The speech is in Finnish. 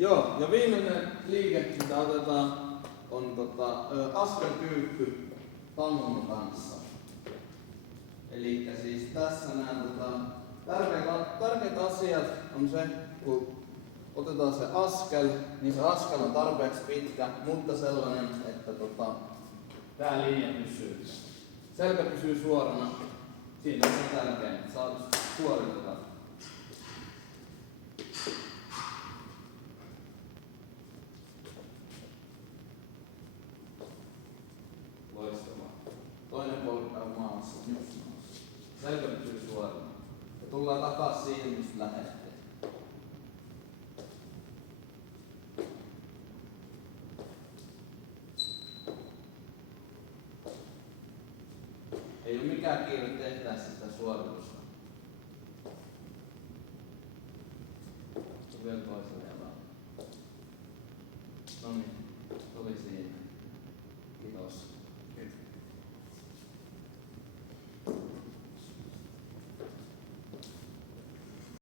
Joo, ja viimeinen liike, mitä otetaan, on askelkyykky pallon kanssa. Eli siis tässä nämä tärkeät asiat on se, kun otetaan se askel, niin se askel on tarpeeksi pitkä, mutta sellainen, että tää linja pysyy. Selkä pysyy suorana. Siinä on se tärkein, että suoritetaan. Loistavaa. Toinen polvi on maassa. Selkä pysyy suorana. Ja tullaan takas siihen, mistä lähdettiin. Ei ole mikään kiire tehdä sitä suoritusta. Vielä toisella jalalla. Noniin, tuli siinä.